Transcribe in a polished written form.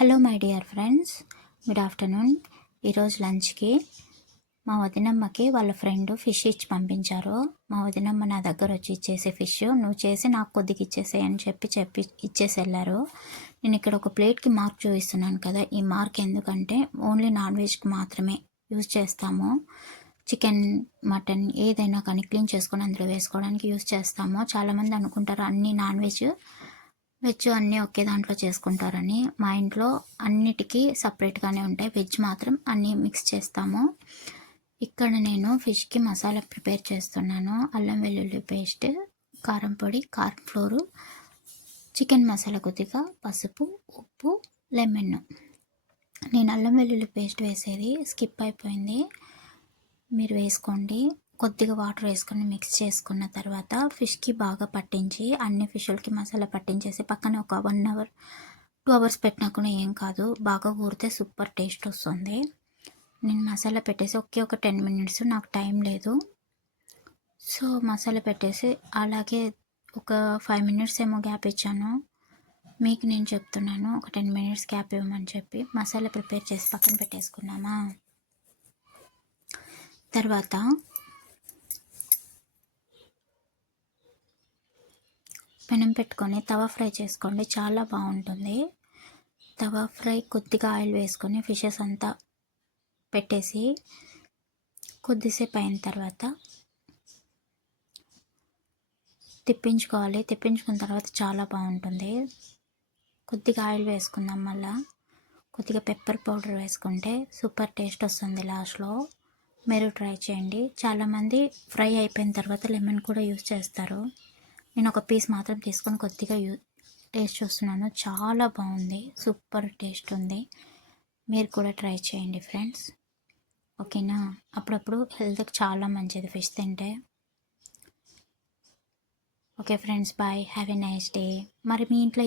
Hello my dear friends, good afternoon. ఈరోజు లంచ్కి మా వదినమ్మకి వాళ్ళ ఫ్రెండ్ ఫిష్ ఇచ్చి పంపించారు. మా వదినమ్మ నా దగ్గర వచ్చి ఇచ్చేసే ఫిష్ నువ్వు చేసి నాకు కొద్దిగా ఇచ్చేసే అని చెప్పి ఇచ్చేసి వెళ్ళారు. నేను ఇక్కడ ఒక ప్లేట్కి మార్క్ చూపిస్తున్నాను కదా, ఈ మార్క్ ఎందుకంటే ఓన్లీ నాన్ వెజ్కి మాత్రమే యూజ్ చేస్తాము. చికెన్, మటన్ ఏదైనా కానీ క్లీన్ చేసుకొని అందులో వేసుకోవడానికి యూజ్ చేస్తాము. చాలామంది అనుకుంటారు అన్నీ నాన్ వెజ్ అన్నీ ఒకే దాంట్లో చేసుకుంటారని. మా ఇంట్లో అన్నిటికీ సపరేట్గానే ఉంటాయి. వెజ్ మాత్రం అన్నీ మిక్స్ చేస్తాము. ఇక్కడ నేను ఫిష్కి మసాలా ప్రిపేర్ చేస్తున్నాను. అల్లం వెల్లుల్లి పేస్ట్, కారం పొడి, కార్న్ ఫ్లోరు, చికెన్ మసాలా కొద్దిగా, పసుపు, ఉప్పు, లెమన్. నేను అల్లం వెల్లుల్లి పేస్ట్ వేసేది స్కిప్ అయిపోయింది, మీరు వేసుకోండి. కొద్దిగా వాటర్ వేసుకొని మిక్స్ చేసుకున్న తర్వాత ఫిష్కి బాగా పట్టించి అన్ని ఫిష్లకి మసాలా పట్టించేసి పక్కన ఒక 1 అవర్ 2 అవర్స్ పెట్టినా కూడా ఏం కాదు, బాగా ఊరితే సూపర్ టేస్ట్ వస్తుంది. నేను మసాలా పెట్టేసి ఒక 10 మినిట్స్, నాకు టైం లేదు సో మసాలా పెట్టేసి అలాగే ఒక 5 మినిట్స్ ఏమో గ్యాప్ ఇచ్చాను. మీకు నేను చెప్తున్నాను ఒక 10 మినిట్స్ గ్యాప్ ఇవ్వమని చెప్పి. మసాలా ప్రిపేర్ చేసి పక్కన పెట్టేసుకున్నామా. తర్వాత పెనం పెట్టుకొని తవా ఫ్రై చేసుకోండి, చాలా బాగుంటుంది. తవా ఫ్రై కొద్దిగా ఆయిల్ వేసుకొని ఫిషెస్ అంతా పెట్టేసి కొద్దిసేపు అయిన తర్వాత తిప్పించుకోవాలి. తిప్పించుకున్న తర్వాత చాలా బాగుంటుంది. కొద్దిగా ఆయిల్ వేసుకుందాం, మళ్ళీ కొద్దిగా పెప్పర్ పౌడర్ వేసుకుంటే సూపర్ టేస్ట్ వస్తుంది లాస్ట్లో. మీరు ట్రై చేయండి. చాలామంది ఫ్రై అయిపోయిన తర్వాత లెమన్ కూడా యూజ్ చేస్తారు. నేను ఒక పీస్ మాత్రం తీసుకొని కొద్దిగా టేస్ట్ చూస్తున్నాను, చాలా బాగుంది, సూపర్ టేస్ట్ ఉంది. మీరు కూడా ట్రై చేయండి ఫ్రెండ్స్, ఓకేనా. అప్పుడప్పుడు హెల్త్కి చాలా మంచిది ఫిష్ తింటే. Okay friends, bye, have a nice day. మరి మీ ఇంట్లో